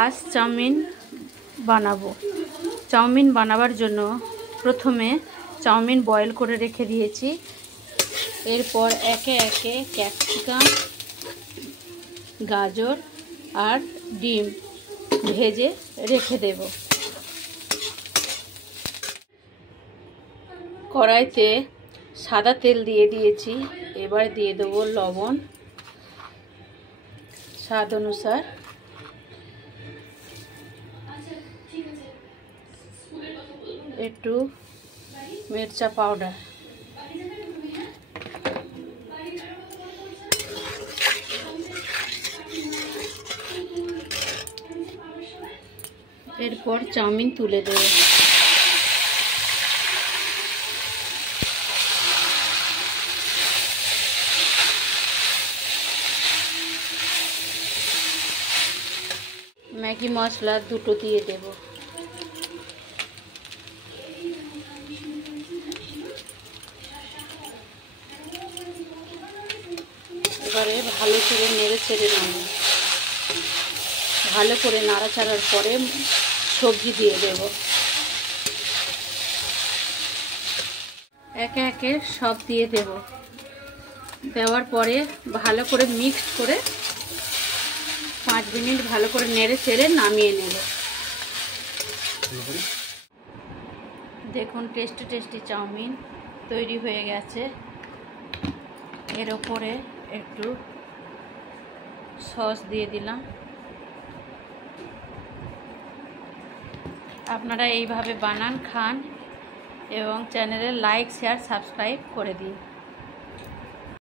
आज चाउमिन বানাবো। চাউমিন বানাবার জন্য প্রথমে চাউমিন বয়েল করে রেখে দিয়েছি। এরপর একে একে ক্যাপসিকাম, গাজর আর ডিম ভেজে রেখে দেব। কড়াইতে সাদা তেল দিয়ে দিয়েছি। এবার দিয়ে দেবো লবণ স্বাদ অনুসার, একটু মির্চা পাউডার, এরপর চাউমিন তুলে দেব। ম্যাগি মশলা দুটো দিয়ে দেব। এবারে ভালো করে নেড়ে ছেড়ে নেব। ভালো করে নাড়াচাড়ার পরে সবজি দিয়ে দেব। একে একে সব দিয়ে দেব। দেওয়ার পরে ভালো করে মিক্সড করে 5 মিনিট ভালো করে নেড়ে ছেড়ে নামিয়ে নেব। দেখুন টেস্টি চাউমিন তৈরি হয়ে গেছে। এর উপরে একটু সস দিয়ে দিলাম। আপনারা এইভাবে বানান, খান এবং চ্যানেলে লাইক, শেয়ার, সাবস্ক্রাইব করে দিন।